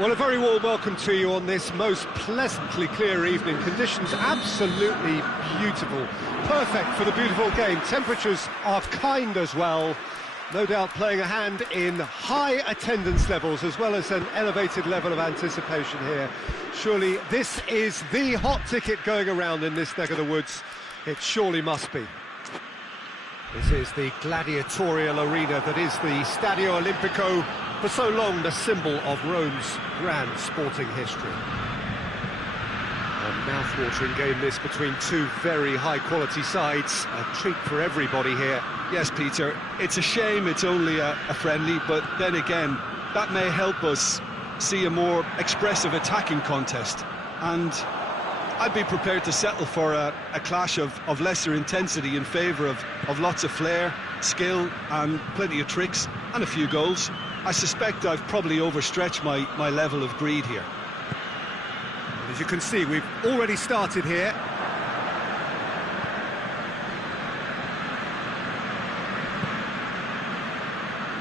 Well, a very warm welcome to you on this most pleasantly clear evening. Conditions absolutely beautiful. Perfect for the beautiful game. Temperatures are kind as well. No doubt playing a hand in high attendance levels as well as an elevated level of anticipation here. Surely this is the hot ticket going around in this neck of the woods. It surely must be. This is the gladiatorial arena that is the Stadio Olimpico, for so long the symbol of Rome's grand sporting history. A mouth-watering game this between two very high-quality sides. A treat for everybody here. Yes, Peter, it's a shame it's only a friendly, but then again, that may help us see a more expressive attacking contest. And I'd be prepared to settle for a clash of lesser intensity in favour of lots of flair, skill and plenty of tricks and a few goals. I suspect I've probably overstretched my level of greed here. And as you can see, we've already started here.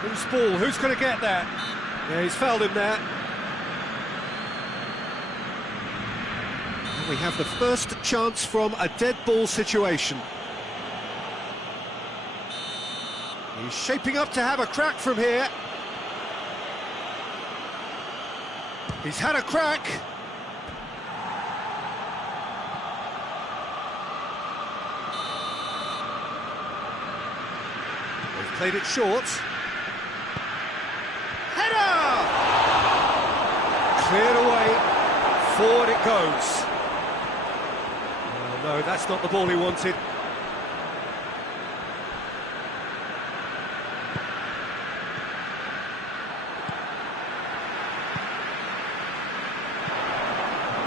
Loose ball, who's going to get that? Yeah, he's fouled him there. And we have the first chance from a dead ball situation. He's shaping up to have a crack from here. He's had a crack. They've played it short. Header! Cleared away. Forward it goes. Oh, no, that's not the ball he wanted.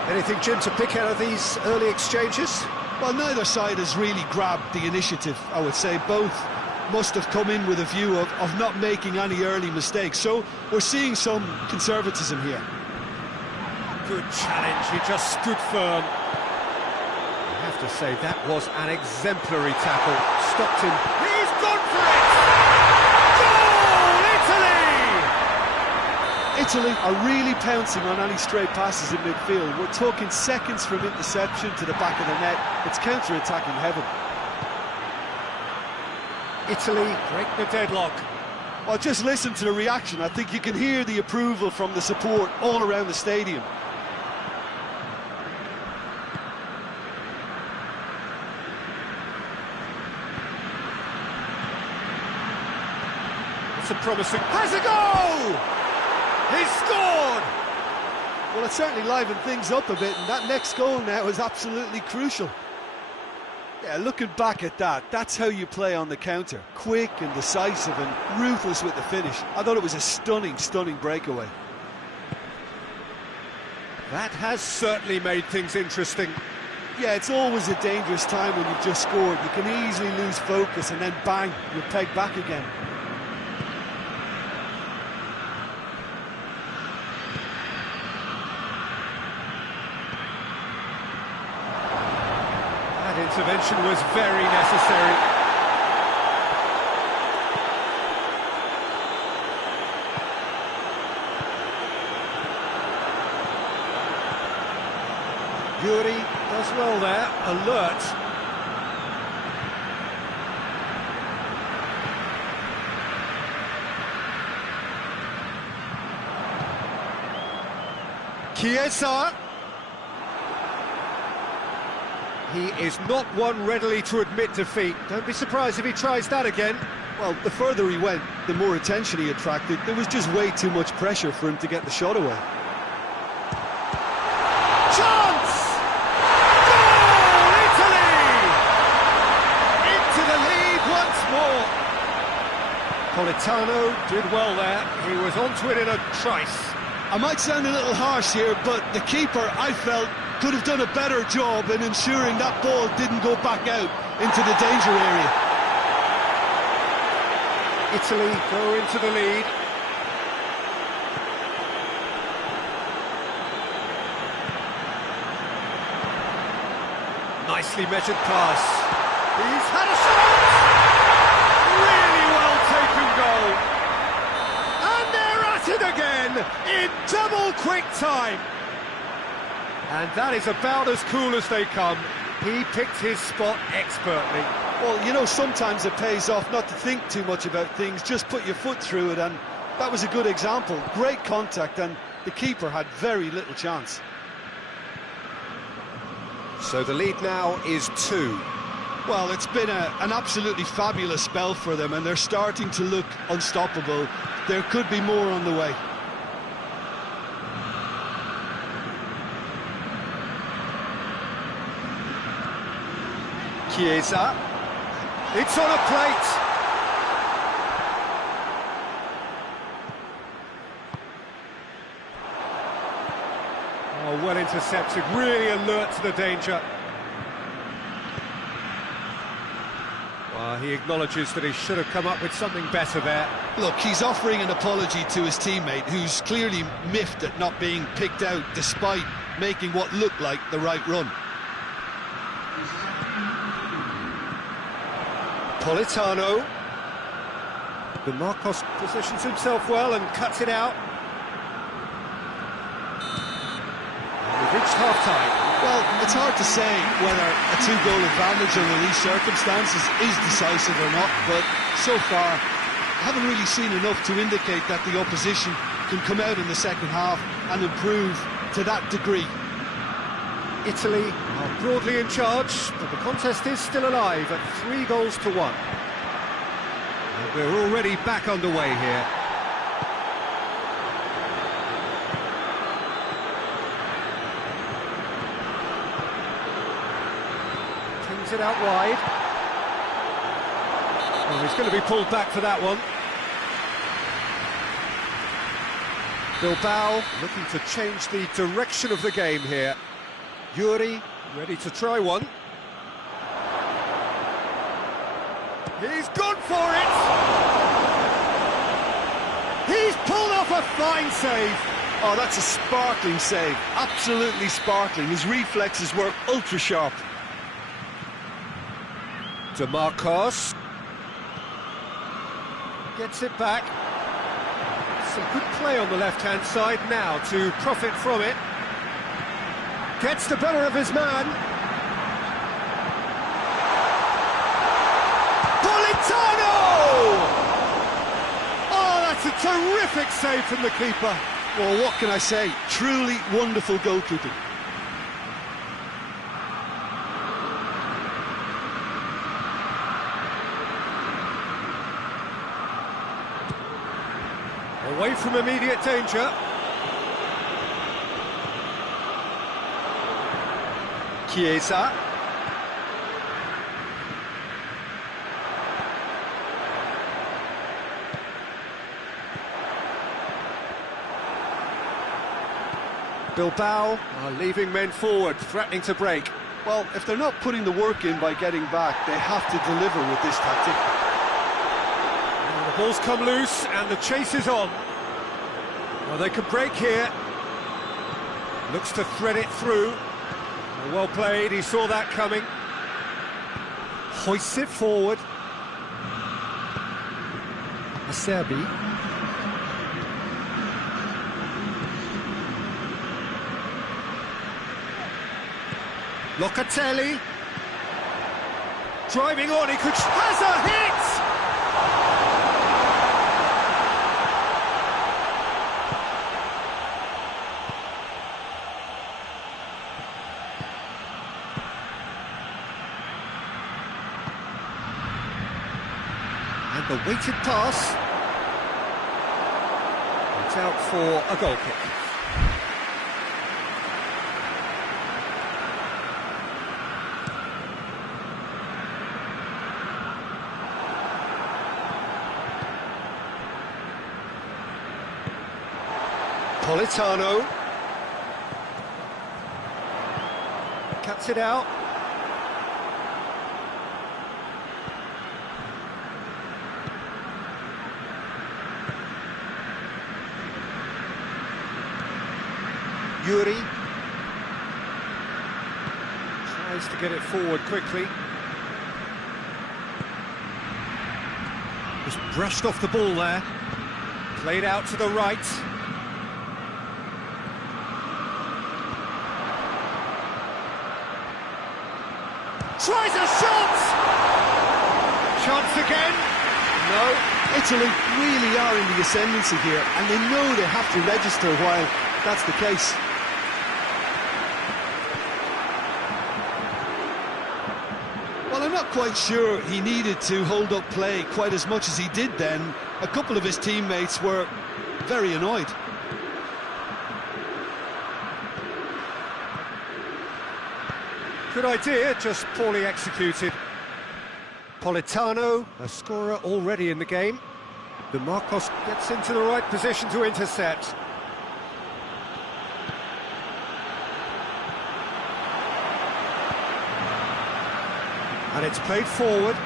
Anything, Jim, to pick out of these early exchanges? Well, neither side has really grabbed the initiative, I would say. Both must have come in with a view of not making any early mistakes. So we're seeing some conservatism here. Good challenge, he just stood firm. I have to say, that was an exemplary tackle. Stopped him. He's gone for it! Goal, Italy! Italy are really pouncing on any stray passes in midfield. We're talking seconds from interception to the back of the net. It's counter-attacking heaven. Italy break the deadlock. Well, just listen to the reaction. I think you can hear the approval from the support all around the stadium. It's a promising... Has a goal! He's scored! Well, it certainly livened things up a bit, and that next goal now is absolutely crucial. Yeah, looking back at that, that's how you play on the counter. Quick and decisive and ruthless with the finish. I thought it was a stunning, stunning breakaway. That has certainly made things interesting. Yeah, it's always a dangerous time when you've just scored. You can easily lose focus and then bang, you're pegged back again. Intervention was very necessary. Yuri does well there, alert. Chiesa. He is not one readily to admit defeat. Don't be surprised if he tries that again. Well, the further he went, the more attention he attracted. There was just way too much pressure for him to get the shot away. Chance! Goal, Italy! Into the lead once more. Politano did well there. He was onto it in a trice. I might sound a little harsh here, but the keeper, I felt, could have done a better job in ensuring that ball didn't go back out into the danger area. Italy go into the lead. Nicely measured pass. He's had a shot! Really well taken goal. And they're at it again in double quick time. And that is about as cool as they come. He picked his spot expertly. Well, you know, sometimes it pays off not to think too much about things, just put your foot through it, and that was a good example. Great contact, and the keeper had very little chance. So the lead now is 2. Well, it's been an absolutely fabulous spell for them, and they're starting to look unstoppable. There could be more on the way. Chiesa. It's on a plate. Oh, well intercepted, really alert to the danger. Well, he acknowledges that he should have come up with something better there. Look, he's offering an apology to his teammate, who's clearly miffed at not being picked out despite making what looked like the right run. Politano. The Marcos positions himself well and cuts it out. And we've reached half-time. Well, it's hard to say whether a 2-goal advantage under these circumstances is decisive or not, but so far, I haven't really seen enough to indicate that the opposition can come out in the second half and improve to that degree. Italy are broadly in charge, but the contest is still alive at 3-1. And we're already back underway here. Kings it out wide. Well, he's going to be pulled back for that one. Bilbao looking to change the direction of the game here. Yuri, ready to try one. He's gone for it! He's pulled off a fine save! Oh, that's a sparkling save. Absolutely sparkling. His reflexes work ultra-sharp. DeMarcos. Gets it back. Some good play on the left-hand side now to profit from it. Gets the better of his man. Politano! Oh, that's a terrific save from the keeper. Well, what can I say? Truly wonderful goalkeeping. Away from immediate danger. Chiesa. Bilbao are leaving men forward, threatening to break. Well, if they're not putting the work in by getting back, they have to deliver with this tactic. And the ball's come loose and the chase is on. Well, they could break here. Looks to thread it through. Well played, he saw that coming. Hoists it forward. Acerbi. Locatelli. Driving on, he could... has a hit! And the weighted pass. It's out for a goal kick. Politano. Cuts it out. Yuri tries to get it forward quickly. Just brushed off the ball there. Played out to the right. tries a shot! Chance again? No. Italy really are in the ascendancy here, and they know they have to register while that's the case. Well, I'm not quite sure he needed to hold up play quite as much as he did then. A couple of his teammates were very annoyed. Good idea, just poorly executed. Politano, a scorer already in the game. Marcos gets into the right position to intercept. And it's played forward.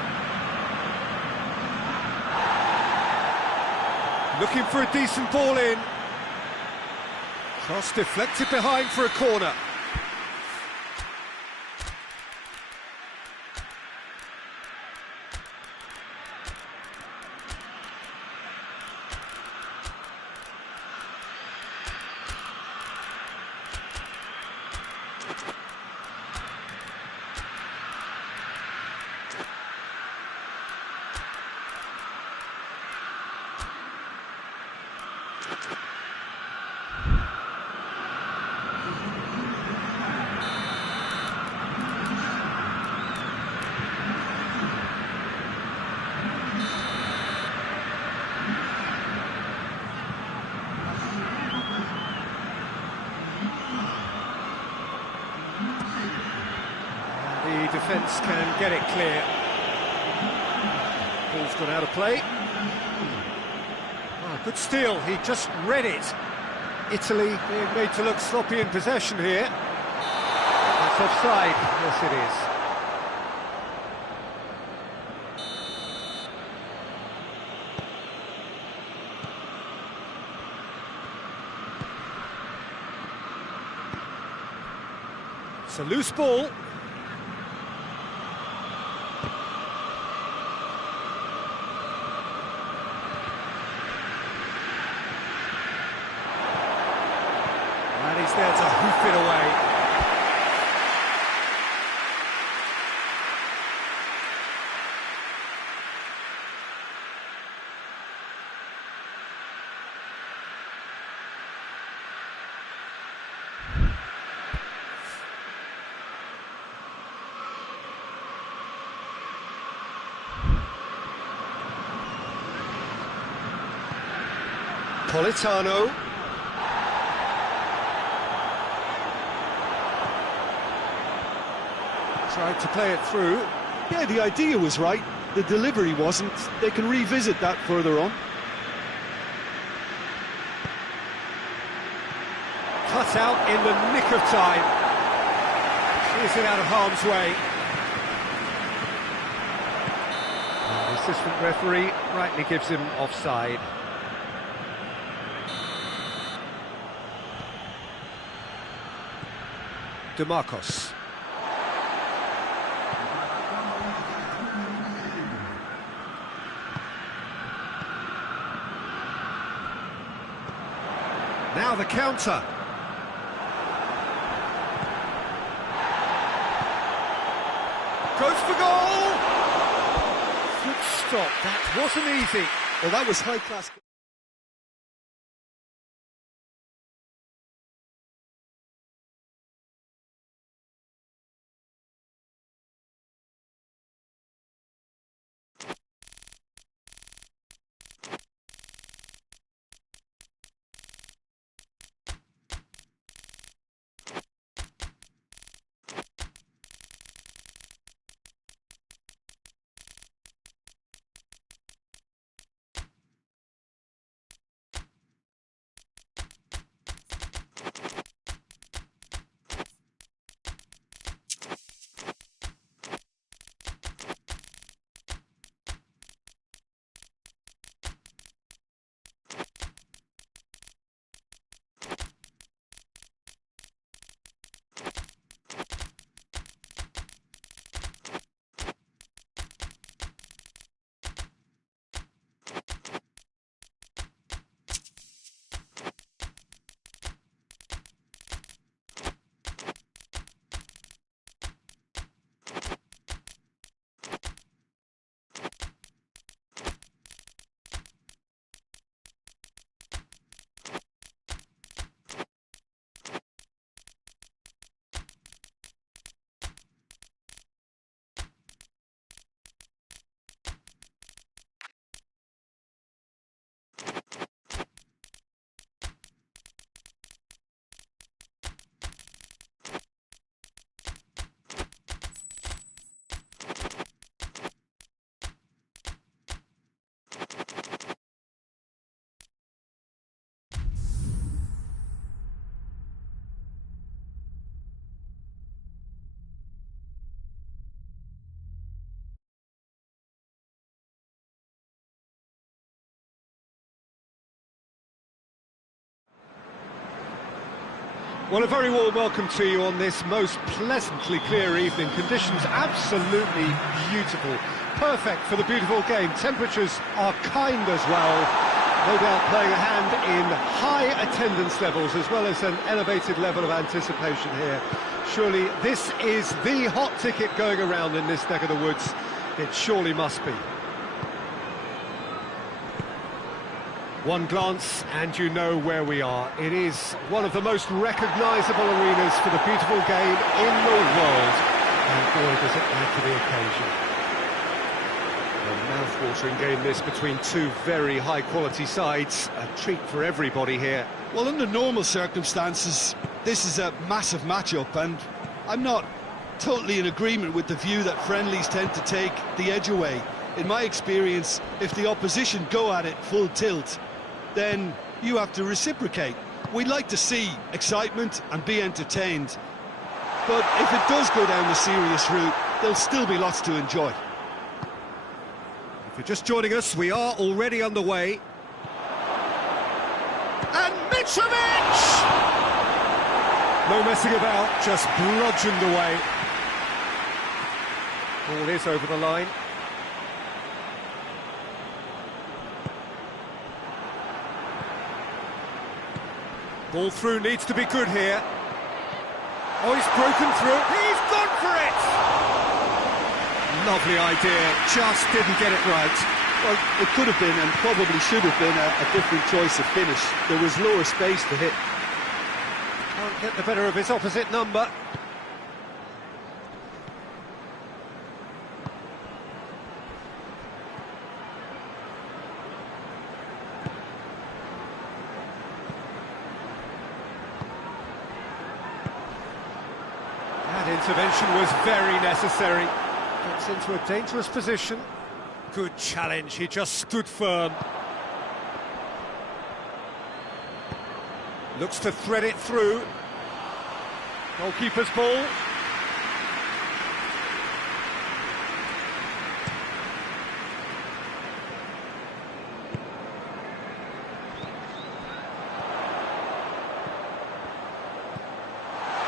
Looking for a decent ball in. Cross deflected behind for a corner. The defence can get it clear. Ball's gone out of play. Oh, good steal, he just read it. Italy being made to look sloppy in possession here. That's offside, yes it is. It's a loose ball. And he's there to hoof it away. Politano. Tried to play it through. Yeah, the idea was right, the delivery wasn't. They can revisit that further on. Cut out in the nick of time. Clears it out of harm's way. And the assistant referee rightly gives him offside. Marcos. Now the counter. Goes for goal! Good stop, that wasn't easy. Well, that was high-class. Well, a very warm welcome to you on this most pleasantly clear evening. Conditions absolutely beautiful. Perfect for the beautiful game. Temperatures are kind as well. No doubt playing a hand in high attendance levels as well as an elevated level of anticipation here. Surely this is the hot ticket going around in this neck of the woods. It surely must be. One glance and you know where we are. It is one of the most recognisable arenas for the beautiful game in the world. And boy, does it add to the occasion. A mouth-watering game this between two very high-quality sides. A treat for everybody here. Well, under normal circumstances, this is a massive matchup, and I'm not totally in agreement with the view that friendlies tend to take the edge away. In my experience, if the opposition go at it full tilt, then you have to reciprocate. We'd like to see excitement and be entertained, but if it does go down the serious route, there'll still be lots to enjoy. If you're just joining us, we are already underway. And Mitrovic! No messing about, just bludgeoned away. Ball is over the line. Ball through needs to be good here. Oh, he's broken through. He's gone for it! Lovely idea, just didn't get it right. Well, it could have been and probably should have been a different choice of finish. There was lower space to hit. Can't get the better of his opposite number. That intervention was very necessary. Gets into a dangerous position. Good challenge, he just stood firm. Looks to thread it through. Goalkeeper's ball.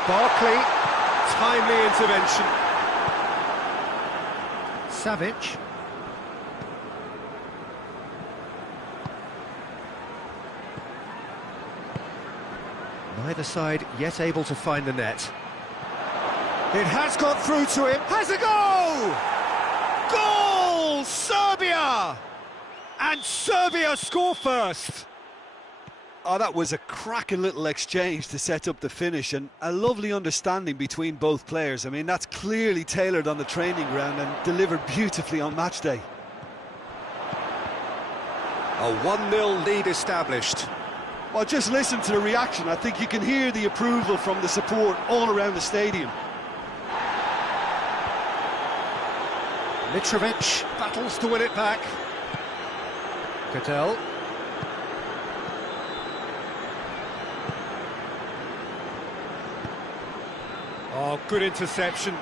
Barkley, timely intervention. Savic. Neither side yet able to find the net. It has got through to him. Has a goal! Goal! Serbia! And Serbia score first. Oh, that was a cracking little exchange to set up the finish, and a lovely understanding between both players. I mean, that's clearly tailored on the training ground and delivered beautifully on match day. A 1-0 lead established. Well, just listen to the reaction. I think you can hear the approval from the support all around the stadium. Mitrovic battles to win it back. Cattell. Oh, good interception.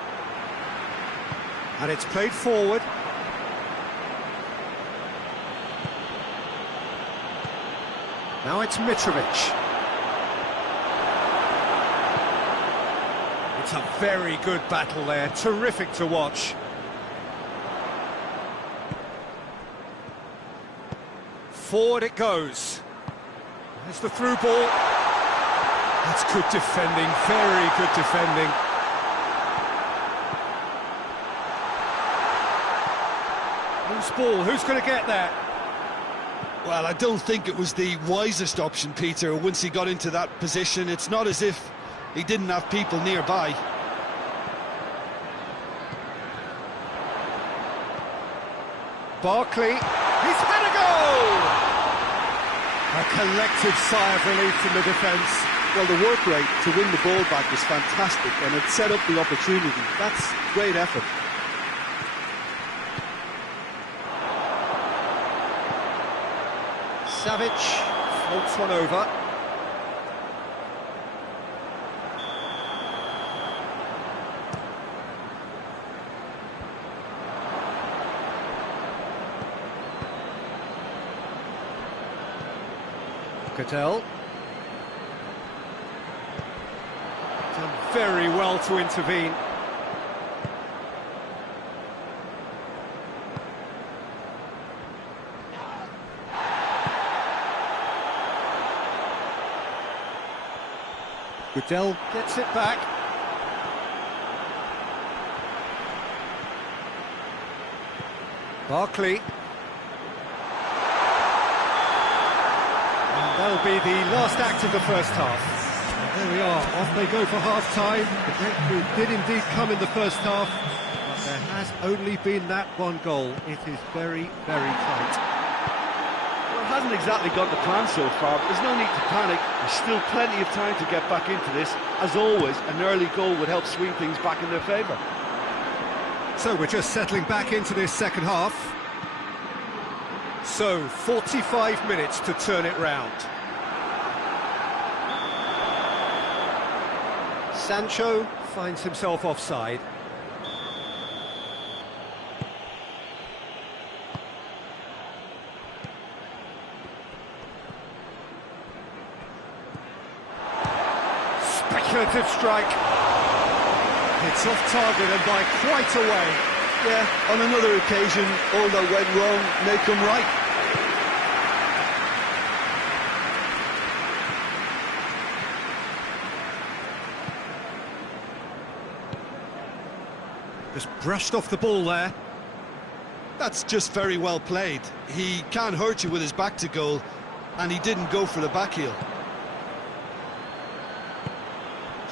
And it's played forward. Now it's Mitrovic. It's a very good battle there, terrific to watch. Forward it goes. There's the through ball. That's good defending, very good defending. Loose ball, who's going to get that? Well, I don't think it was the wisest option, Peter, once he got into that position. It's not as if he didn't have people nearby. Barkley, he's had a goal! A collective sigh of relief from the defence. Well, the work rate to win the ball back was fantastic, and it set up the opportunity. That's great effort. Savic floats one over. Cattell. very well to intervene. Goodell gets it back. Barkley. And that'll be the last act of the first half. And there we are, off they go for half-time. The breakthrough did indeed come in the first half, but there has only been that one goal. It is very, very tight. Well, it hasn't exactly got the plan so far, but there's no need to panic. There's still plenty of time to get back into this. As always, an early goal would help swing things back in their favour. So we're just settling back into this second half. So, 45 minutes to turn it round. Sancho finds himself offside. Speculative strike. It's off target and by quite a way. Yeah, on another occasion, all that went wrong may come right. Just brushed off the ball there. That's just very well played. He can't hurt you with his back to goal, and he didn't go for the back heel.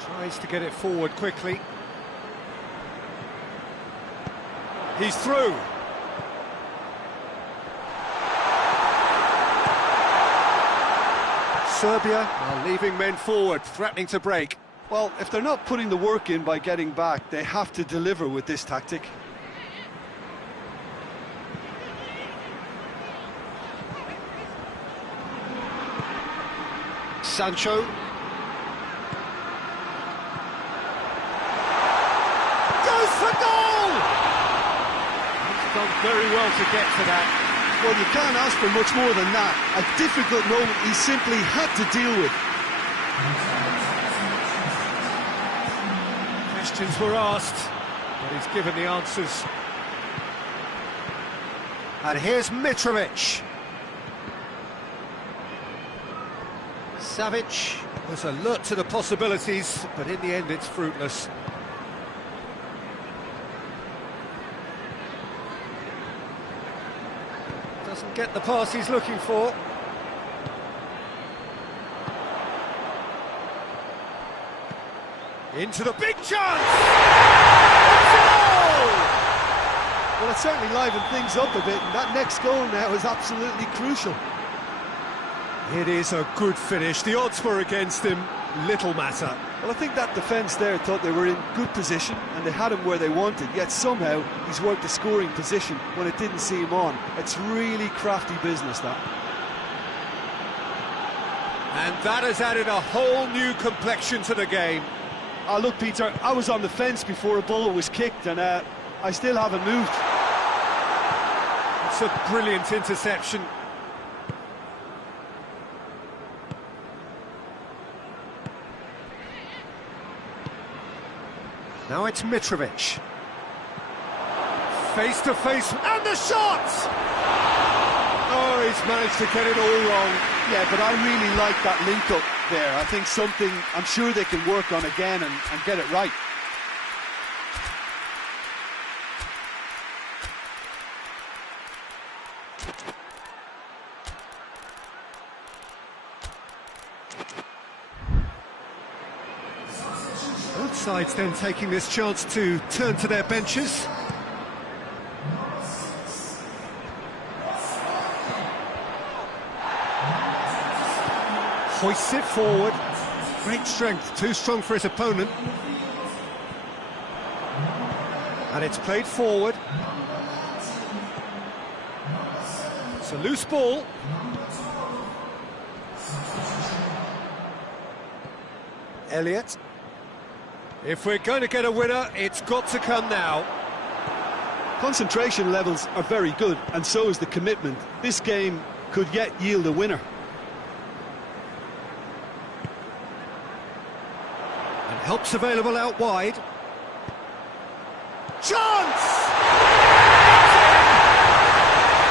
Tries to get it forward quickly. He's through. Serbia are leaving men forward, threatening to break. Well, if they're not putting the work in by getting back, they have to deliver with this tactic. Sancho. Goes for goal! He's done very well to get to that. Well, you can't ask for much more than that. A difficult moment he simply had to deal with. Questions were asked, but he's given the answers. And here's Mitrovic. Savic was alert to the possibilities, but in the end it's fruitless. Doesn't get the pass he's looking for. Into the big chance! Well, it certainly livened things up a bit, and that next goal now is absolutely crucial. It is a good finish. The odds were against him, little matter. Well, I think that defence there thought they were in good position, and they had him where they wanted, yet somehow he's worked the scoring position when it didn't see him on. It's really crafty business, that. And that has added a whole new complexion to the game. Oh, look, Peter, I was on the fence before a ball was kicked, and I still haven't moved. It's a brilliant interception. Now it's Mitrovic. Face to face, and the shot! Oh, he's managed to get it all wrong. Yeah, but I really like that link-up there. I think something I'm sure they can work on again and get it right. Both sides then taking this chance to turn to their benches. Hoists it forward. Great strength, too strong for his opponent. And it's played forward. It's a loose ball. Elliott. If we're going to get a winner, it's got to come now. Concentration levels are very good, and so is the commitment. This game could yet yield a winner. And Help's available out wide. Chance!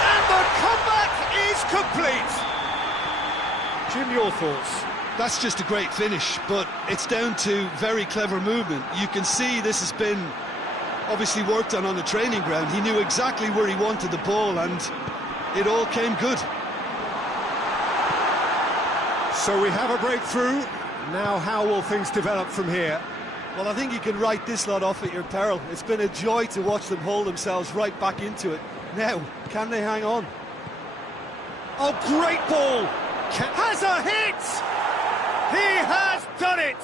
And the comeback is complete. Jim, your thoughts? That's just a great finish, but it's down to very clever movement. You can see this has been obviously worked on the training ground. He knew exactly where he wanted the ball, and it all came good. So we have a breakthrough. Now how will things develop from here? Well, I think you can write this lot off at your peril. It's been a joy to watch them hold themselves right back into it. Now, can they hang on? Oh, great ball! Has a hit! He has done it!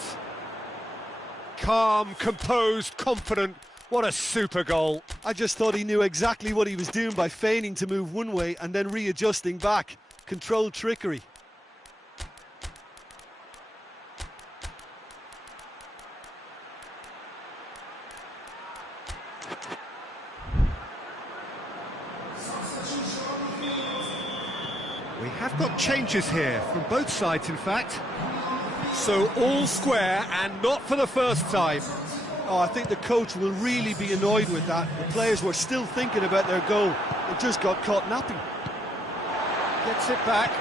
Calm, composed, confident. What a super goal. I just thought he knew exactly what he was doing by feigning to move one way and then readjusting back. Controlled trickery. We have got changes here, from both sides in fact. So all square, and not for the first time. Oh, I think the coach will really be annoyed with that. The players were still thinking about their goal. They just got caught napping. Gets it back.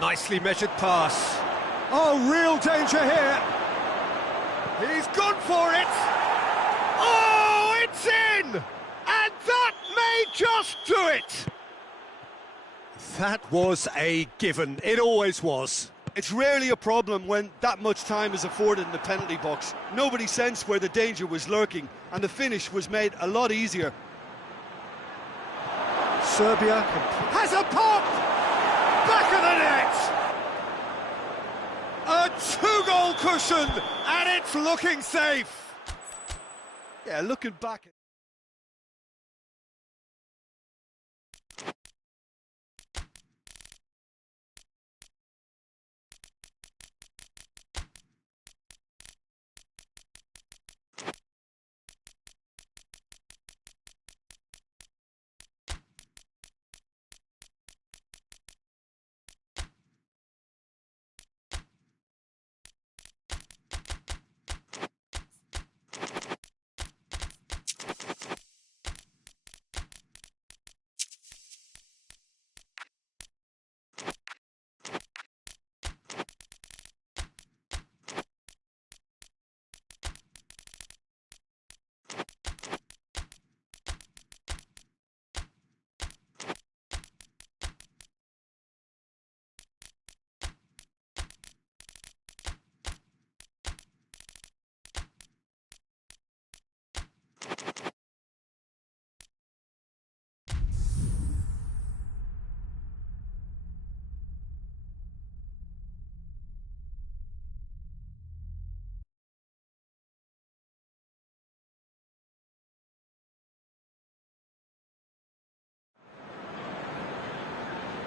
Nicely measured pass. Oh, real danger here. He's gone for it. Oh, it's in! And that may just do it. That was a given. It always was. It's rarely a problem when that much time is afforded in the penalty box. Nobody sensed where the danger was lurking, and the finish was made a lot easier. Serbia has a pop! Back of the net! A two-goal cushion, and it's looking safe. Yeah, looking back.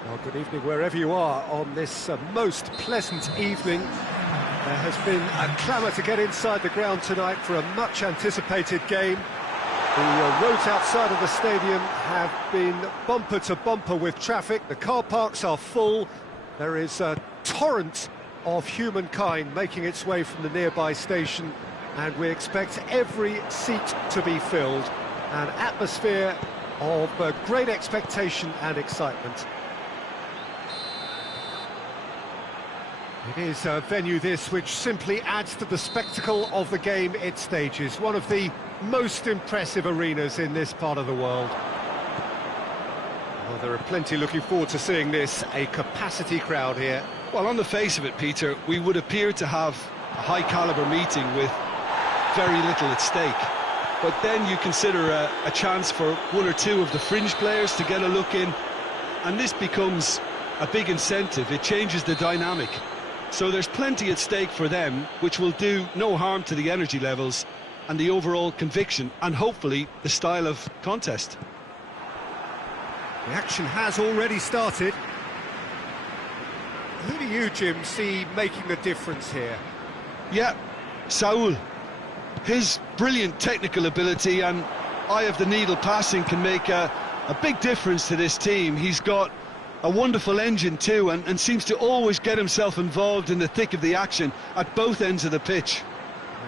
Well, good evening wherever you are on this most pleasant evening. There has been a clamour to get inside the ground tonight for a much anticipated game. The roads outside of the stadium have been bumper to bumper with traffic. The car parks are full. There is a torrent of humankind making its way from the nearby station, and we expect every seat to be filled. An atmosphere of great expectation and excitement. It is a venue this which simply adds to the spectacle of the game it stages. One of the most impressive arenas in this part of the world. Well, there are plenty looking forward to seeing this, a capacity crowd here. Well, on the face of it, Peter, we would appear to have a high-caliber meeting with very little at stake. But then you consider a chance for one or two of the fringe players to get a look in, and this becomes a big incentive. It changes the dynamic. So there's plenty at stake for them, which will do no harm to the energy levels and the overall conviction, and hopefully the style of contest. The action has already started. Who do you, Jim, see making the difference here? Yeah, Saul. His brilliant technical ability and eye of the needle passing can make a big difference to this team. He's got A wonderful engine too, and seems to always get himself involved in the thick of the action at both ends of the pitch.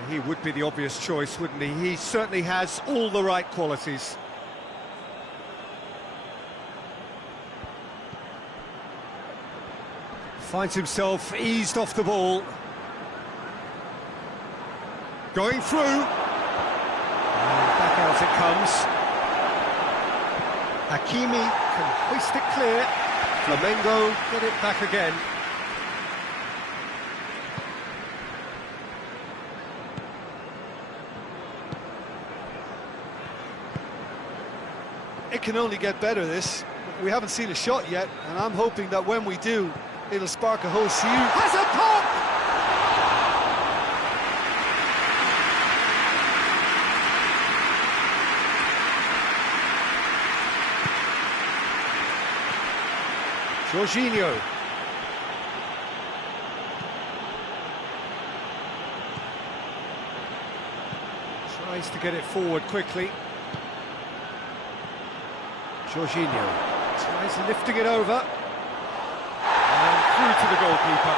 He would be the obvious choice, wouldn't he? He certainly has all the right qualities. Finds himself eased off the ball. Going through. And back out it comes. Hakimi can hoist it clear. Flamengo get it back again. It can only get better, this. We haven't seen a shot yet, and I'm hoping that when we do, it'll spark a whole series. Has a pop! Jorginho. Tries to get it forward quickly. Jorginho tries lifting it over. And through to the goalkeeper.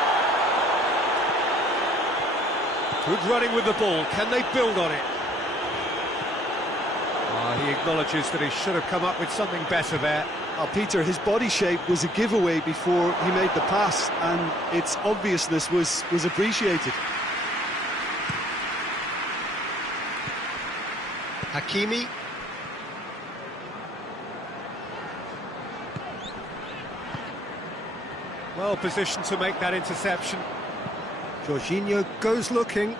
Good running with the ball. Can they build on it? He acknowledges that he should have come up with something better there. Peter, his body shape was a giveaway before he made the pass, and its obviousness was appreciated. Hakimi. Well positioned to make that interception. Jorginho goes looking.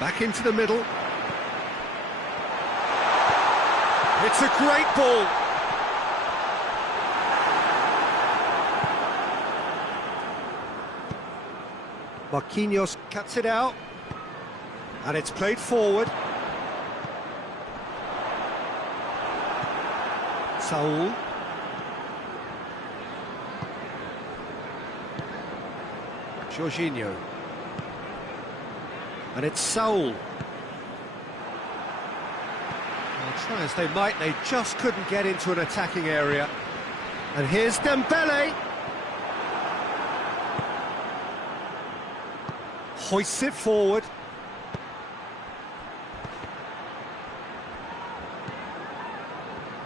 Back into the middle. It's a great ball. Marquinhos cuts it out. And it's played forward. Saul. Jorginho. And it's Saul. Try as they might, they just couldn't get into an attacking area. And here's Dembele. Hoists it forward.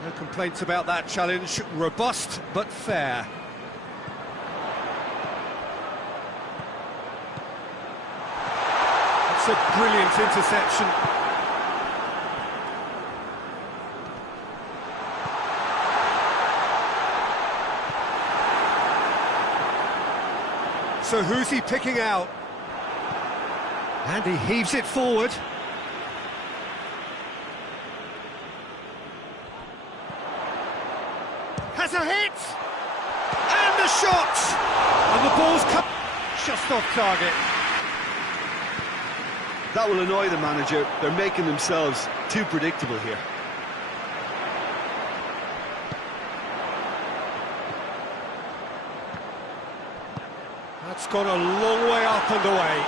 No complaints about that challenge. Robust but fair. It's a brilliant interception. So who's he picking out? And he heaves it forward. Has a hit! And the shot! And the ball's come just off target. That will annoy the manager. They're making themselves too predictable here. That's gone a long way up and away.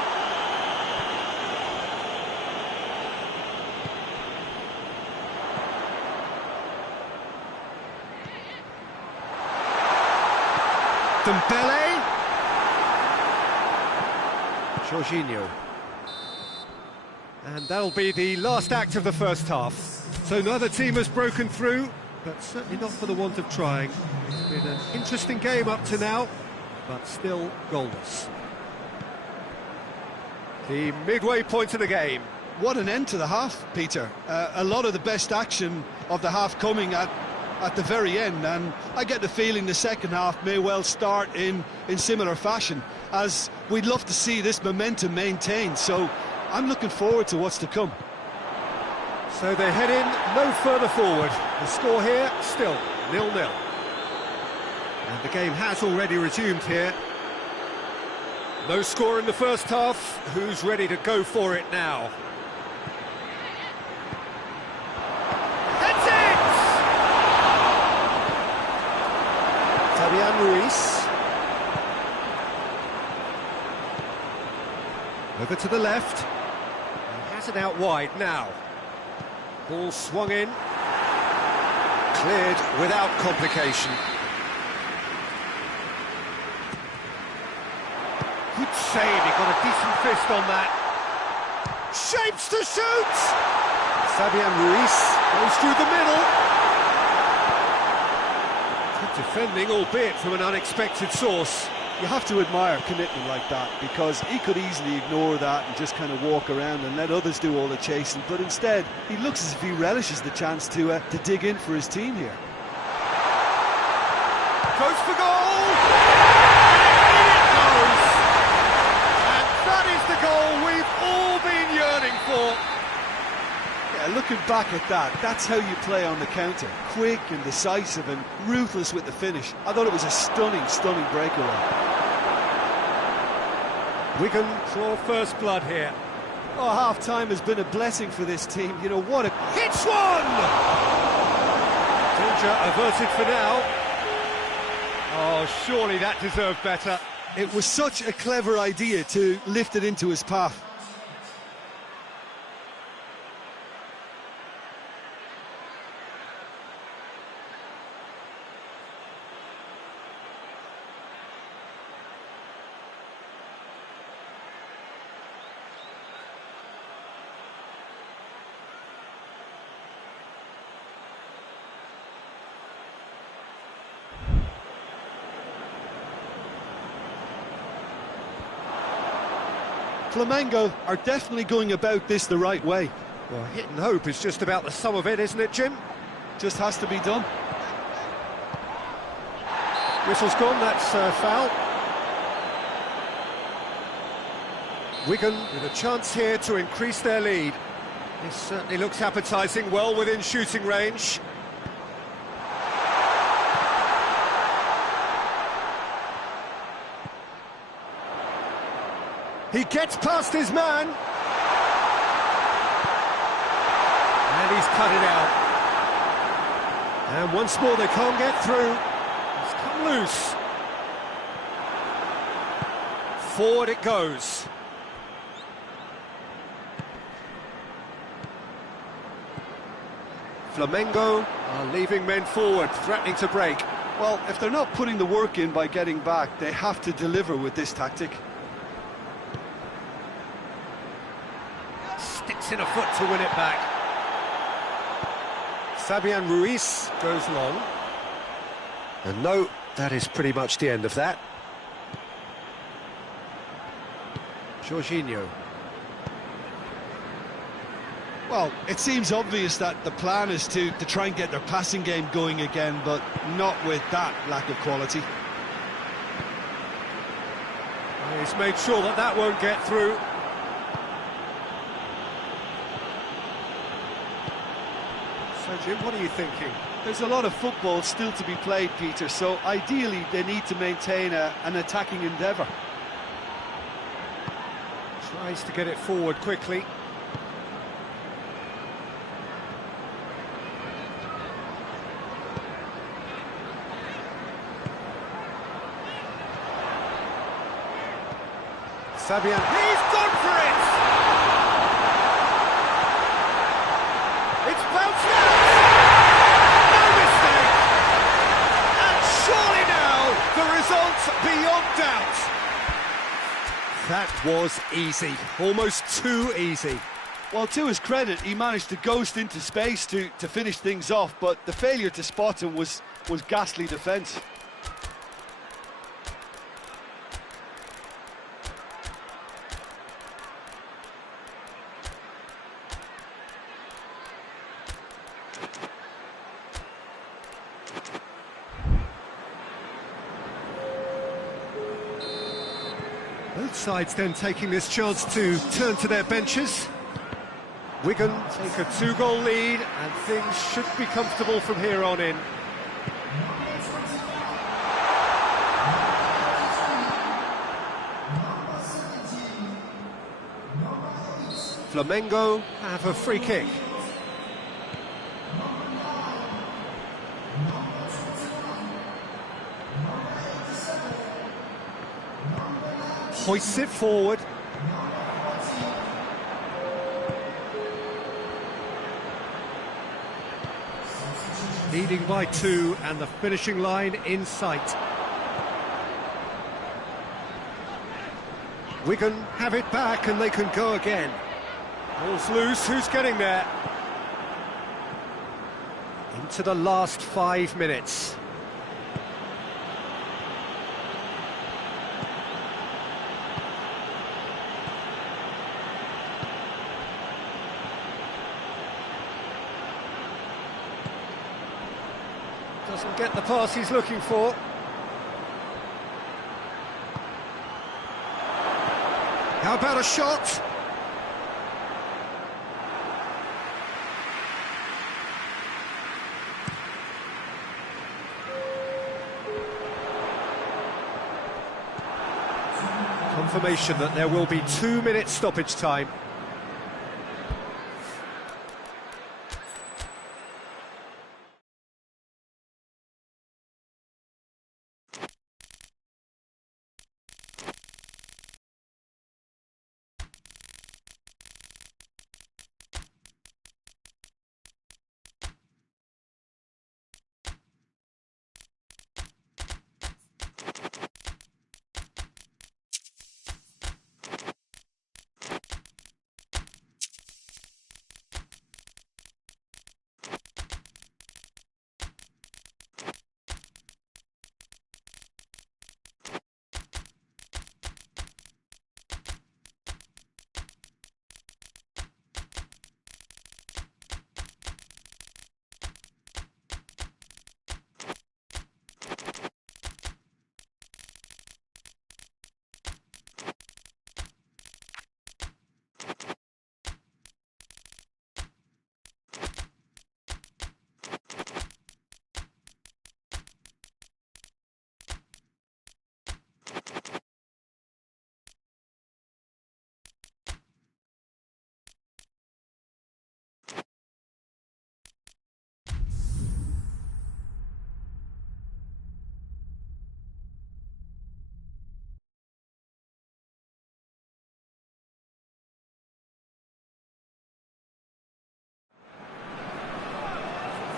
Dembele. Jorginho. And that'll be the last act of the first half. So neither team has broken through, but certainly not for the want of trying. It's been an interesting game up to now, but still goalless. The midway point of the game. What an end to the half, Peter. A lot of the best action of the half coming at the very end, and I get the feeling the second half may well start in similar fashion, as we'd love to see this momentum maintained, so I'm looking forward to what's to come. So they head in no further forward. The score here, still 0-0. And the game has already resumed here. No score in the first half. Who's ready to go for it now? That's it! Fabian Ruiz. Over to the left. He has it out wide now. Ball swung in. Cleared without complication. Good save, he got a decent fist on that. Shapes to shoot! Fabian Ruiz goes through the middle. Good defending, albeit from an unexpected source. You have to admire commitment like that, because he could easily ignore that and just kind of walk around and let others do all the chasing, but instead he looks as if he relishes the chance to dig in for his team here. Goes for goal! In it goes! And that is the goal we've all been yearning for. Yeah, looking back at that, that's how you play on the counter. Quick and decisive and ruthless with the finish. I thought it was a stunning, stunning breakaway. Wigan saw first blood here. Oh, half-time has been a blessing for this team. You know, what a... Hits one! Danger averted for now. Oh, surely that deserved better. It was such a clever idea to lift it into his path. Flamengo are definitely going about this the right way. Well, hit and hope is just about the sum of it, isn't it, Jim? Just has to be done. Whistle's gone, that's foul. Wigan with a chance here to increase their lead. This certainly looks appetising, well within shooting range. He gets past his man. And he's cut it out. And once more they can't get through. It's come loose. Forward it goes. Flamengo are leaving men forward, threatening to break. Well, if they're not putting the work in by getting back, they have to deliver with this tactic. Sticks in a foot to win it back. Fabian Ruiz goes long. And no, that is pretty much the end of that. Jorginho. Well, it seems obvious that the plan is to try and get their passing game going again, but not with that lack of quality. He's made sure that that won't get through. So, Jim, what are you thinking? There's a lot of football still to be played, Peter, so ideally they need to maintain an attacking endeavour. Tries to get it forward quickly. Fabian, he's gone for it! It's bounced out! No mistake! And surely now, the result's beyond doubt. That was easy, almost too easy. Well, to his credit, he managed to ghost into space to finish things off, but the failure to spot him was ghastly defence. Both sides then taking this chance to turn to their benches. Wigan take a 2-goal lead and things should be comfortable from here on in. Flamengo have a free kick. Hoists it forward. Leading by 2 and the finishing line in sight. Wigan have it back and they can go again. Ball's loose, who's getting there? Into the last 5 minutes. Doesn't get the pass he's looking for. How about a shot? Confirmation that there will be 2 minutes stoppage time.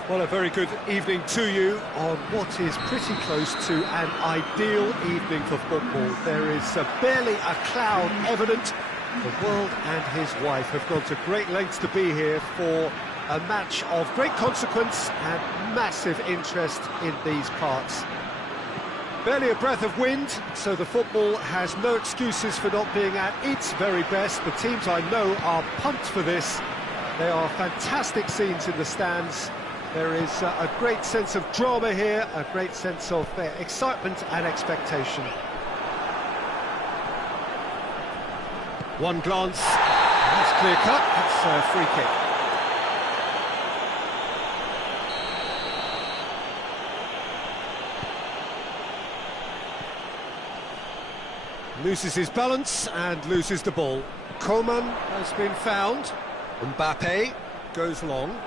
Well, a very good evening to you on what is pretty close to an ideal evening for football. There is barely a cloud evident. The world and his wife have gone to great lengths to be here for a match of great consequence and massive interest in these parts. Barely a breath of wind, so the football has no excuses for not being at its very best. The teams I know are pumped for this. There are fantastic scenes in the stands. There is a great sense of drama here, a great sense of excitement and expectation. One glance, that's clear cut, that's a free kick. Loses his balance and loses the ball. Coman has been found. Mbappe goes long.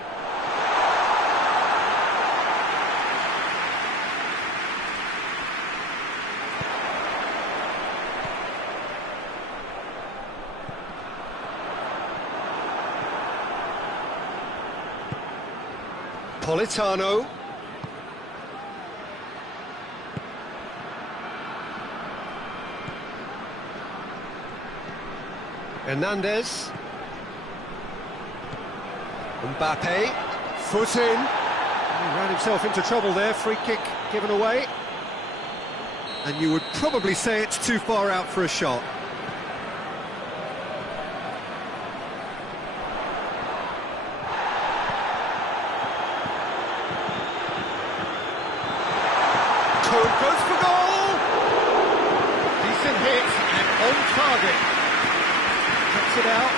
Politano. Hernandez. Mbappe. Foot in. He ran himself into trouble there. Free kick given away. And you would probably say it's too far out for a shot. Coop goes for goal! Decent hit and on target. Cuts it out.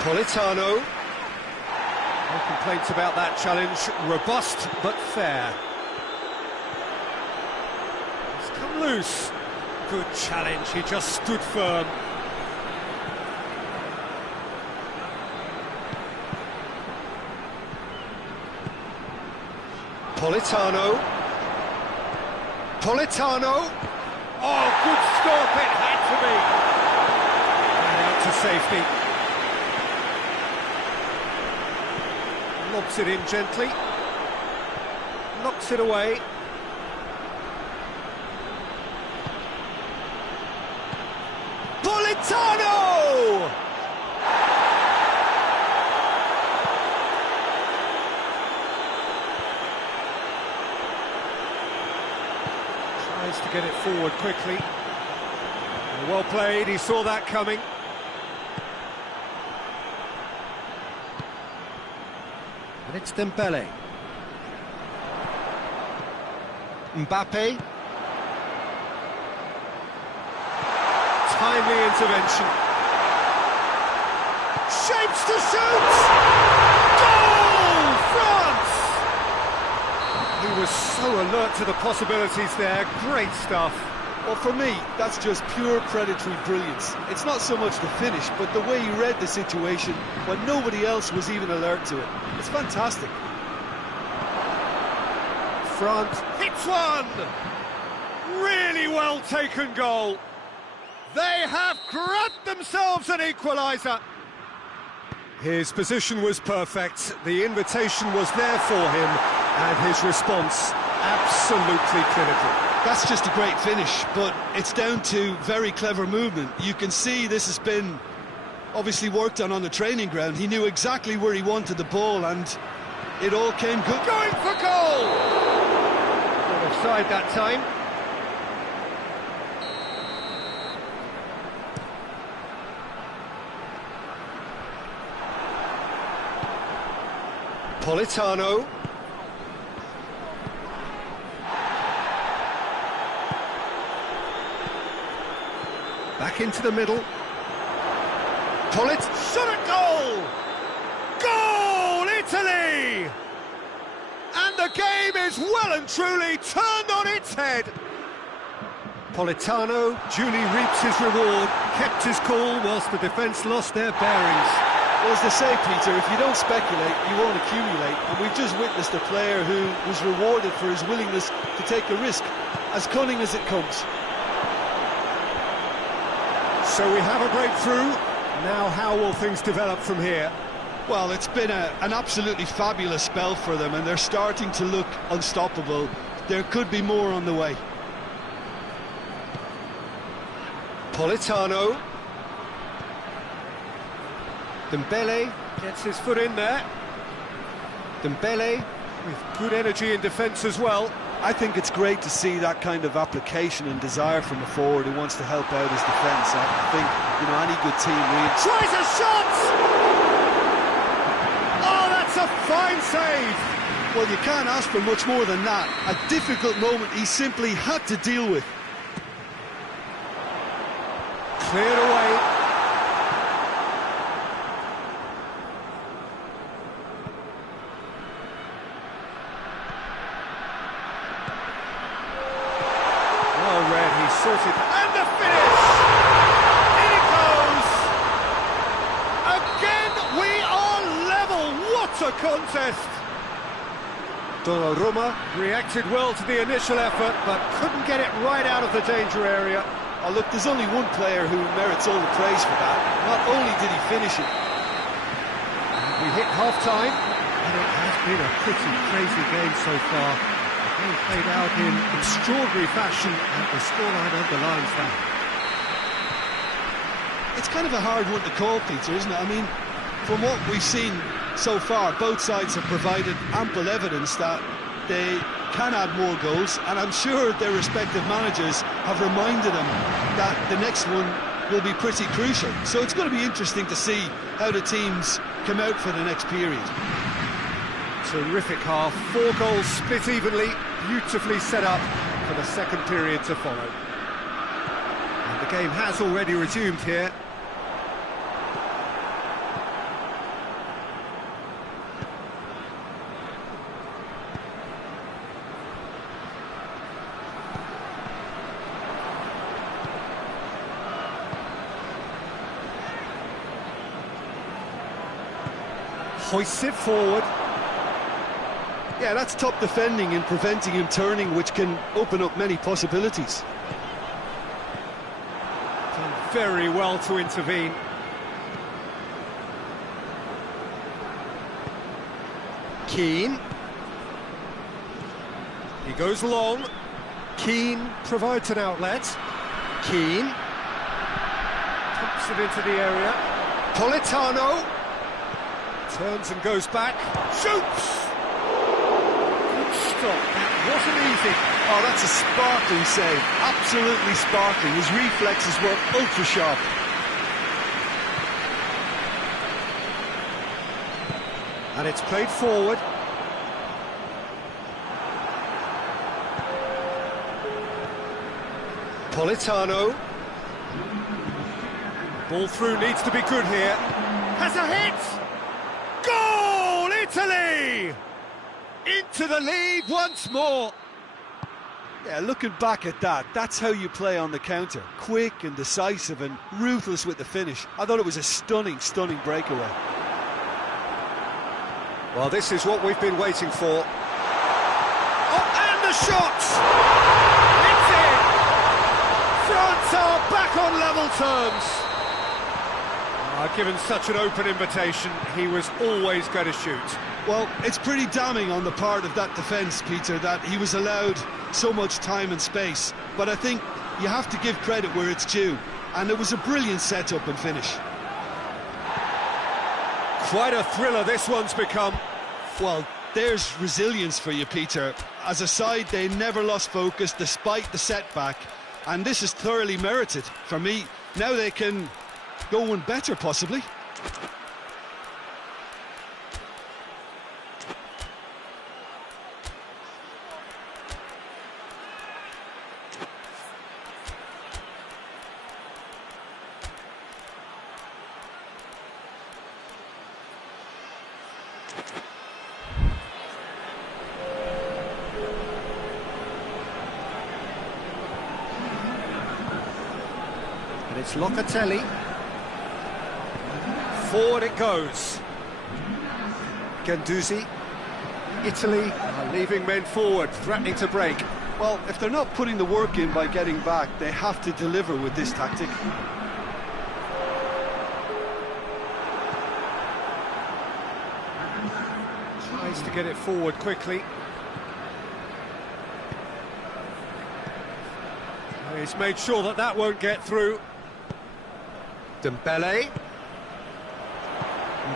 Politano. No complaints about that challenge. Robust but fair. It's come loose. Good challenge. He just stood firm. Politano. Politano. Oh, good stop, it had to be. And out to safety. Lobs it in gently. Knocks it away. Politano! Tries to get it forward quickly. Well played, he saw that coming. And it's Dembele. Mbappe. Timely intervention. Shapes to shoot! Goal! France! He was so alert to the possibilities there. Great stuff. Well, for me, that's just pure predatory brilliance. It's not so much the finish, but the way he read the situation when nobody else was even alert to it. It's fantastic. France hits one! Really well taken goal. They have grabbed themselves an equaliser. His position was perfect, the invitation was there for him, and his response absolutely clinical. That's just a great finish, but it's down to very clever movement. You can see this has been obviously worked on the training ground. He knew exactly where he wanted the ball, and it all came good. Going for goal! Not offside that time. Politano. Back into the middle. Shot at goal! Goal, Italy! And the game is well and truly turned on its head. Politano duly reaps his reward, kept his cool whilst the defence lost their bearings. Well, as they say, Peter, if you don't speculate, you won't accumulate. And we've just witnessed a player who was rewarded for his willingness to take a risk, as cunning as it comes. So we have a breakthrough. Now how will things develop from here? Well, it's been an absolutely fabulous spell for them, and they're starting to look unstoppable. There could be more on the way. Politano. Dembele gets his foot in there. Dembele with good energy in defence as well. I think it's great to see that kind of application and desire from a forward who wants to help out his defence. I think, you know, any good team really... Tries a shot! Oh, that's a fine save! Well, you can't ask for much more than that. A difficult moment he simply had to deal with. Cleared away. Sorted. And the finish! In it goes! Again, we are level! What a contest! Donnarumma reacted well to the initial effort, but couldn't get it right out of the danger area. Oh, look, there's only one player who merits all the praise for that. Not only did he finish it. We hit half-time, and it has been a pretty crazy game so far. Played out in extraordinary fashion, and the scoreline underlines that. It's kind of a hard one to call, Peter, isn't it? I mean, from what we've seen so far, both sides have provided ample evidence that they can add more goals, and I'm sure their respective managers have reminded them that the next one will be pretty crucial. So it's going to be interesting to see how the teams come out for the next period. Terrific half, 4 goals split evenly, beautifully set up for the second period to follow. And the game has already resumed here. Hoists it forward. Yeah, that's top defending and preventing him turning, which can open up many possibilities. Done very well to intervene. Keane. He goes long. Keane provides an outlet. Keane. Pumps it into the area. Politano. Turns and goes back. Shoots! Good stop. That wasn't easy. Oh, that's a sparkling save. Absolutely sparkling. His reflexes were ultra sharp. And it's played forward. Politano. Ball through needs to be good here. Has a hit! Goal, Italy! Into the lead once more. Yeah, looking back at that, that's how you play on the counter. Quick and decisive and ruthless with the finish. I thought it was a stunning, stunning breakaway. Well, this is what we've been waiting for. Oh, and the shot! It's in! France are back on level terms. Given such an open invitation, he was always going to shoot. Well, it's pretty damning on the part of that defence, Peter, that he was allowed so much time and space. But I think you have to give credit where it's due. And it was a brilliant setup and finish. Quite a thriller this one's become. Well, there's resilience for you, Peter. As a side, they never lost focus despite the setback. And this is thoroughly merited. For me, now they can go one better, possibly. And it's Locatelli. Forward it goes. Guendouzi. Italy are leaving men forward, threatening to break. Well, if they're not putting the work in by getting back, they have to deliver with this tactic. Tries to get it forward quickly. He's made sure that that won't get through. Dembele.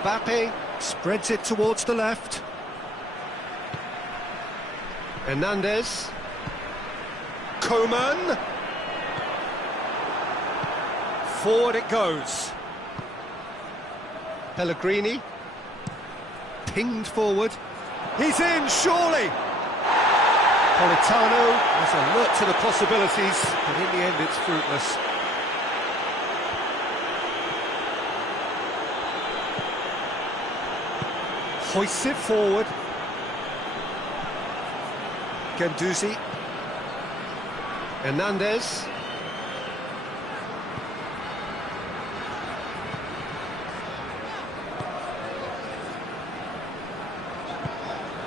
Mbappe spreads it towards the left. Hernandez. Coman. Forward it goes. Pellegrini. Pinged forward. He's in, surely! Politano is alert to the possibilities, but in the end it's fruitless. Hoists it forward. Guendouzi. Hernandez.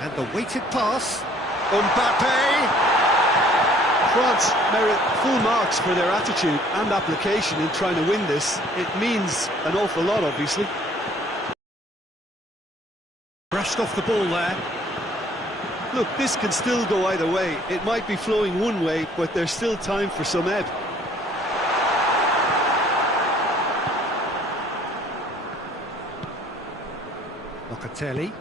And the weighted pass. Mbappe! France merit full marks for their attitude and application in trying to win this. It means an awful lot, obviously. Brushed off the ball there. Look, this can still go either way. It might be flowing one way, but there's still time for some ebb. Locatelli.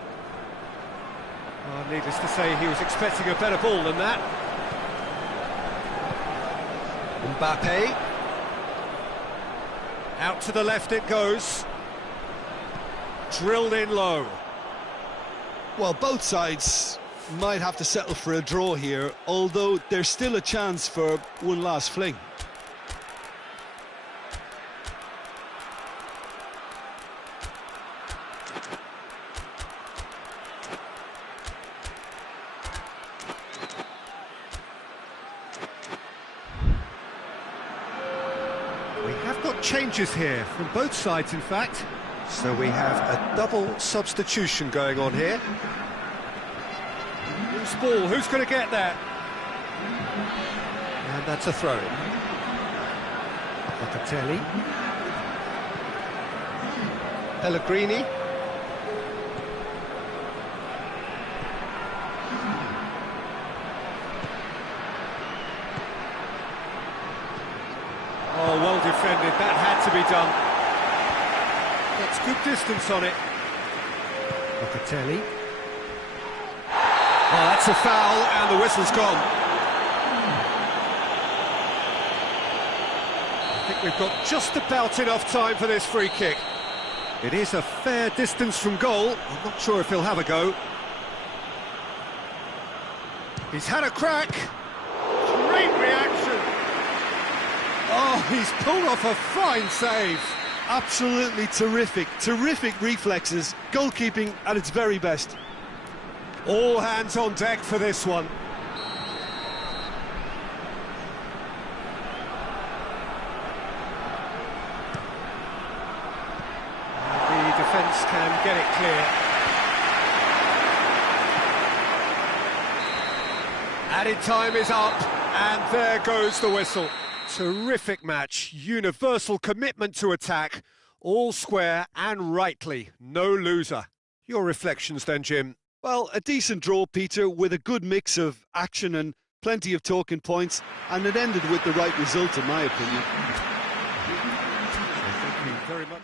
Needless to say, he was expecting a better ball than that. Mbappe. Out to the left it goes. Drilled in low. Well, both sides might have to settle for a draw here, although there's still a chance for one last fling. We have got changes here from both sides, in fact. So we have a double substitution going on here. Loose ball, who's going to get that? And that's a throw. Locatelli. Pellegrini. defended, that had to be done. Gets good distance on it. Locatelli. Oh, that's a foul, and the whistle's gone. I think we've got just about enough time for this free kick. It is a fair distance from goal. I'm not sure if he'll have a go. He's had a crack. Great reaction. Oh, he's pulled off a fine save. Absolutely terrific reflexes, goalkeeping at its very best. All hands on deck for this one. The defence can get it clear. Added time is up, and there goes the whistle. Terrific match, universal commitment to attack, all square and rightly, no loser. Your reflections then, Jim? Well, a decent draw, Peter, with a good mix of action and plenty of talking points, and it ended with the right result, in my opinion. Thank you very much.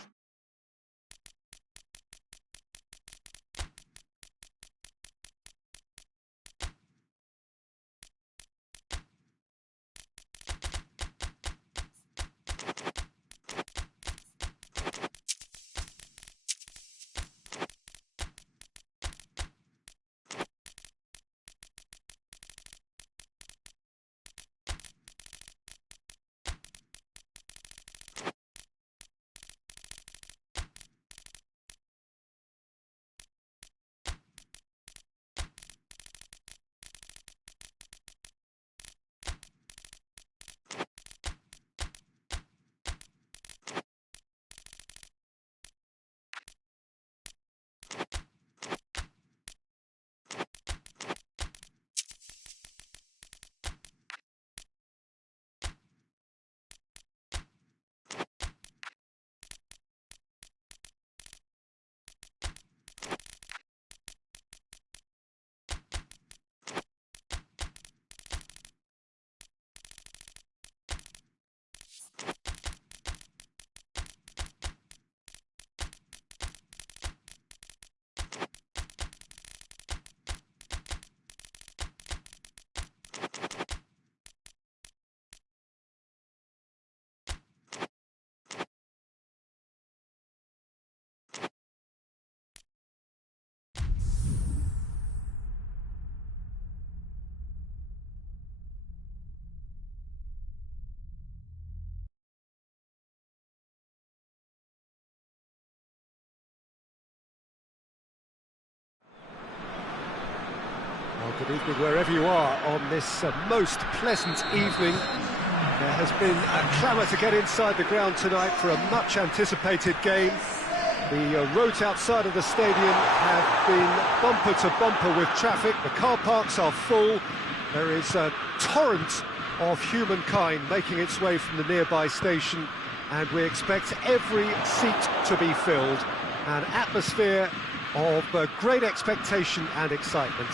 Good evening wherever you are on this most pleasant evening. There has been a clamour to get inside the ground tonight for a much anticipated game. The roads outside of the stadium have been bumper to bumper with traffic. The car parks are full. There is a torrent of humankind making its way from the nearby station, and we expect every seat to be filled. An atmosphere of great expectation and excitement.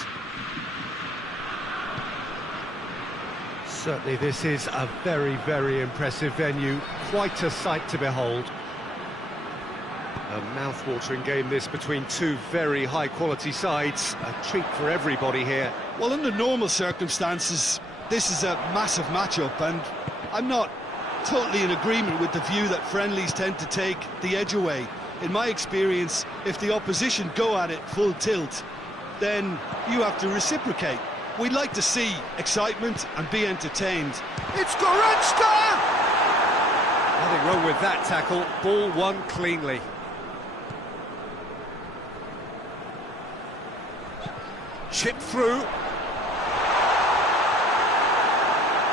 Certainly this is a very, very impressive venue, quite a sight to behold. A mouth-watering game this between two very high-quality sides, a treat for everybody here. Well, under normal circumstances, this is a massive matchup, and I'm not totally in agreement with the view that friendlies tend to take the edge away. In my experience, if the opposition go at it full tilt, then you have to reciprocate. We'd like to see excitement and be entertained. It's Goretzka! Nothing wrong with that tackle, ball won cleanly. Chip through.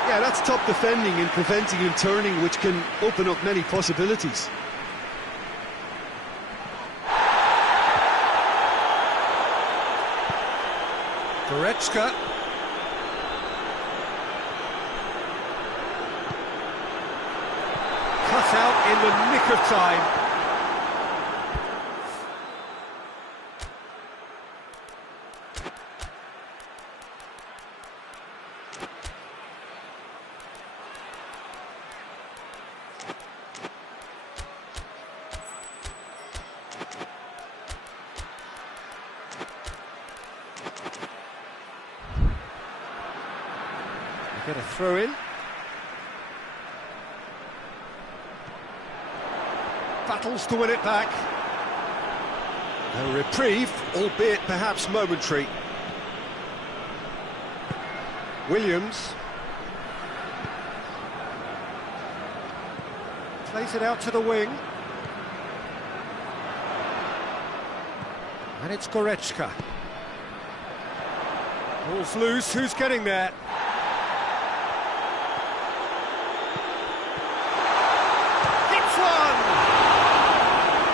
Yeah, that's top defending and preventing him turning, which can open up many possibilities. Goretzka. Cut out in the nick of time. Get a throw in. Battles to win it back. A reprieve, albeit perhaps momentary. Williams. Plays it out to the wing. And it's Goretzka. Ball's loose, who's getting there? Hits one!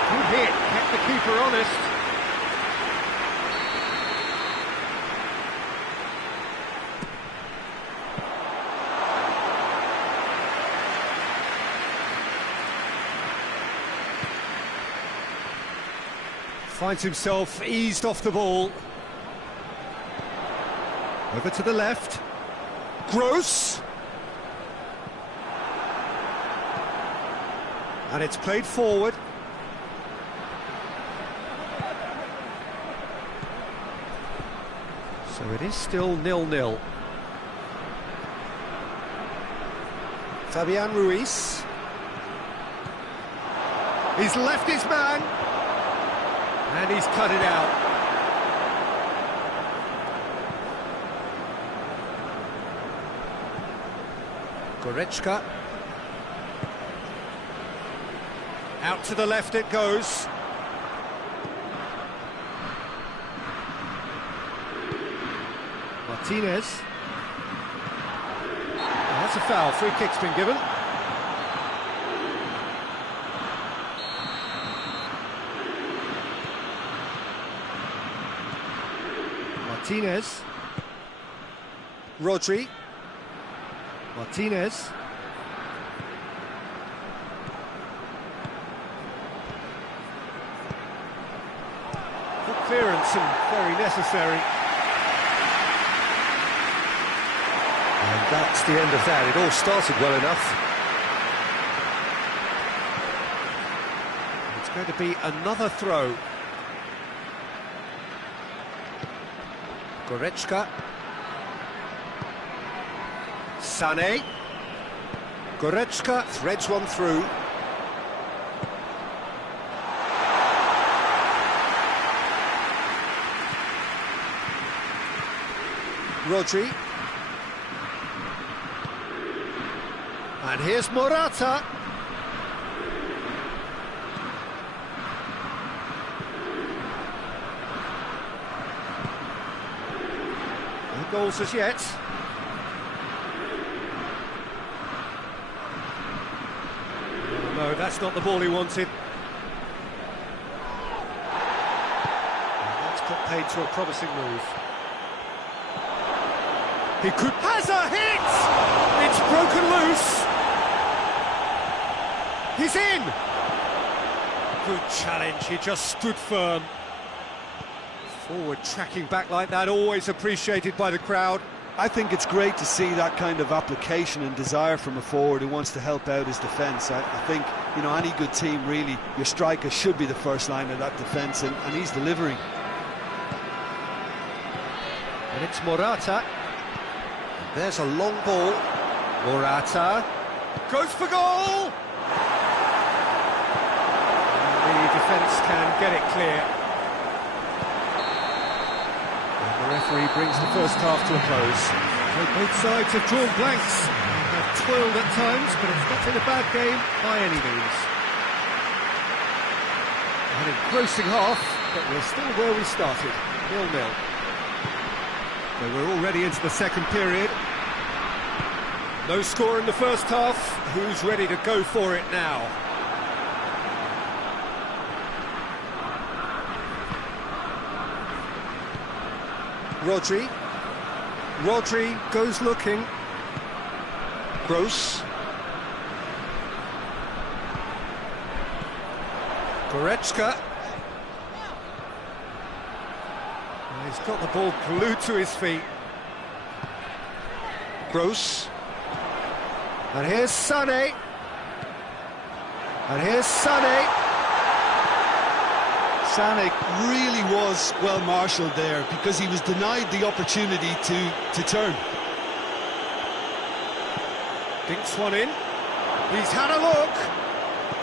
Good hit, kept the keeper honest. Finds himself eased off the ball. Over to the left. Gross. And it's played forward. So it is still 0-0. Fabian Ruiz. He's left his man. And he's cut it out. Goretzka. Out to the left it goes. Martinez. Oh, that's a foul. Free kick's been given. Martinez. Rodri. Martinez. Good clearance and very necessary. And that's the end of that. It all started well enough. It's going to be another throw. Goretzka. Sané. Goretzka threads one through. Rodri. And here's Morata. No goals as yet. No, that's not the ball he wanted. That's put paid to a promising move. He could... has a hit! It's broken loose! He's in! Good challenge, he just stood firm. Forward tracking back like that, always appreciated by the crowd. I think it's great to see that kind of application and desire from a forward who wants to help out his defence. I think, you know, any good team, really, your striker should be the first line of that defence, and he's delivering. And it's Morata. There's a long ball. Morata goes for goal! And the defence can get it clear. The referee brings the first half to a close. Both sides have drawn blanks, have toiled at times, but it's not been a bad game by any means. An engrossing half, but we're still where we started, 0-0. So we're already into the second period. No score in the first half. Who's ready to go for it now? Rodri. Rodri goes looking. Gross. Goretzka. He's got the ball glued to his feet. Gross. And here's Sané. And here's Sané. Sané really was well marshalled there because he was denied the opportunity to turn. Dinks one in. He's had a look.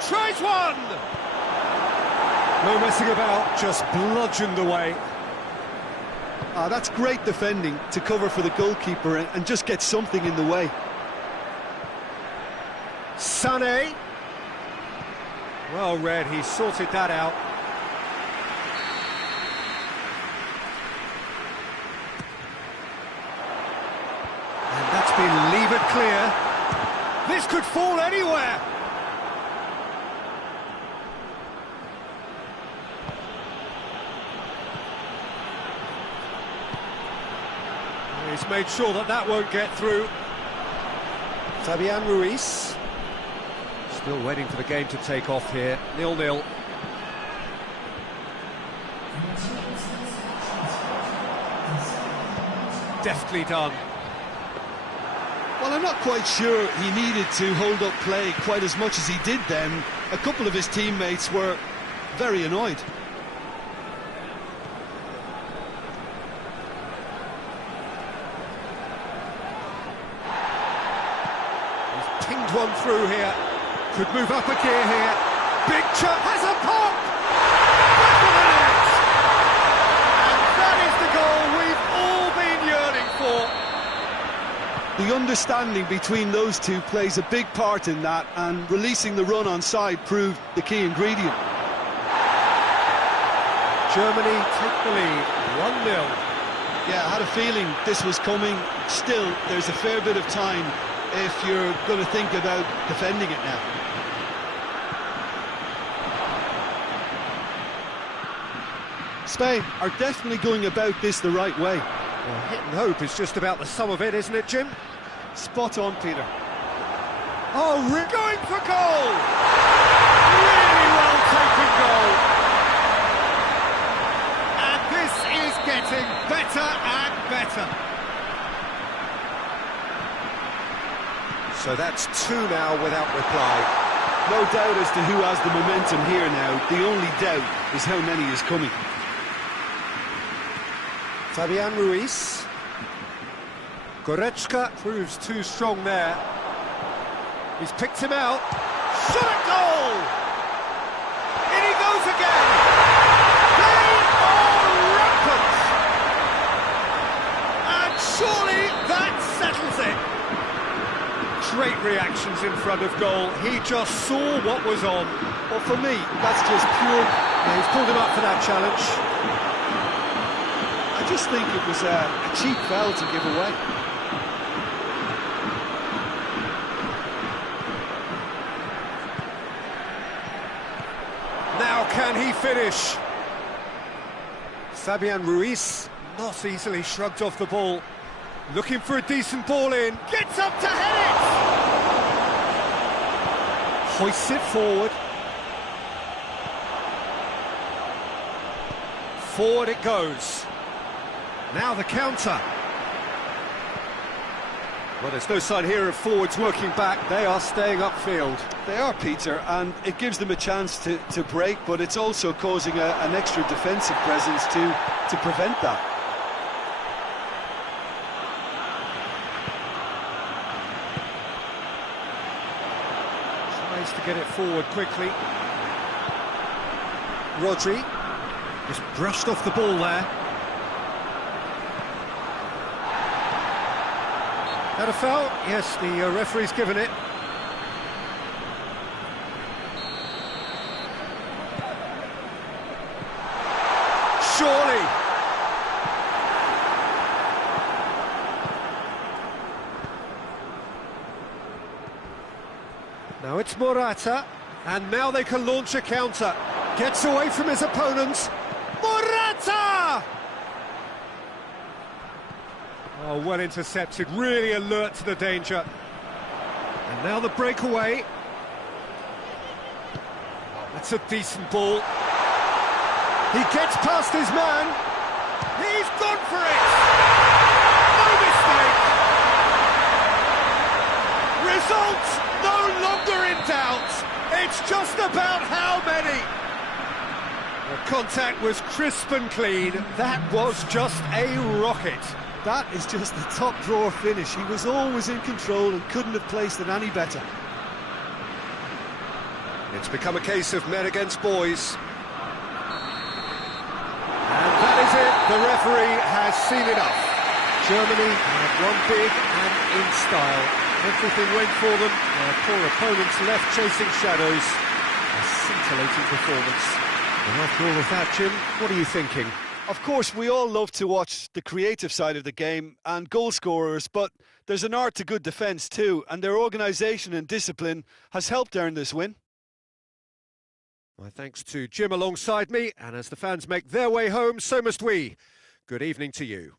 Tries one! No messing about, just bludgeoned away. That's great defending to cover for the goalkeeper and just get something in the way. Sané. Well read, he sorted that out. And that's been levered clear. This could fall anywhere. He's made sure that that won't get through. Fabian Ruiz. Still waiting for the game to take off here. 0-0. Deftly done. Well, I'm not quite sure he needed to hold up play quite as much as he did then. A couple of his teammates were very annoyed. He's pinged one through here. Could move up a gear here. Big chop has a pop! Back of the net! And that is the goal we've all been yearning for. The understanding between those two plays a big part in that, and releasing the run on side proved the key ingredient. Germany take the lead, 1-0. Yeah, I had a feeling this was coming. Still, there's a fair bit of time if you're going to think about defending it now. Spain are definitely going about this the right way. Well, hit and hope is just about the sum of it, isn't it, Jim? Spot on, Peter. Oh, going for goal! Really well taken goal. And this is getting better and better. So that's 2 now without reply. No doubt as to who has the momentum here now. The only doubt is how many is coming. Fabian Ruiz. Goretzka proves too strong there. He's picked him out. Shot at goal! In he goes again! They are rampant! And surely that settles it. Great reactions in front of goal. He just saw what was on. Well, for me, that's just pure... Yeah, he's pulled him up for that challenge. I just think it was a cheap foul to give away. Now can he finish? Fabian Ruiz, not easily shrugged off the ball. Looking for a decent ball in. Gets up to head it! Hoists it forward. Forward it goes. Now the counter. Well, there's no sign here of forwards working back. They are staying upfield. They are, Peter, and it gives them a chance to break, but it's also causing an extra defensive presence to prevent that. Tries to get it forward quickly. Rodri just brushed off the ball there. Had a foul? Yes, the referee's given it. Surely! Now it's Morata, and now they can launch a counter. Gets away from his opponents. Morata! Oh, well intercepted, really alert to the danger. And now the breakaway. That's a decent ball. He gets past his man. He's gone for it! No mistake! Result no longer in doubt. It's just about how many. The contact was crisp and clean. That was just a rocket. That is just the top drawer finish. He was always in control and couldn't have placed it any better. It's become a case of men against boys. And that is it. The referee has seen enough. Germany have won big and in style. Everything went for them. Their poor opponents left chasing shadows. A scintillating performance. And after all of that, Jim, what are you thinking? Of course, we all love to watch the creative side of the game and goal scorers, but there's an art to good defence too, and their organisation and discipline has helped earn this win. My thanks to Jim alongside me, and as the fans make their way home, so must we. Good evening to you.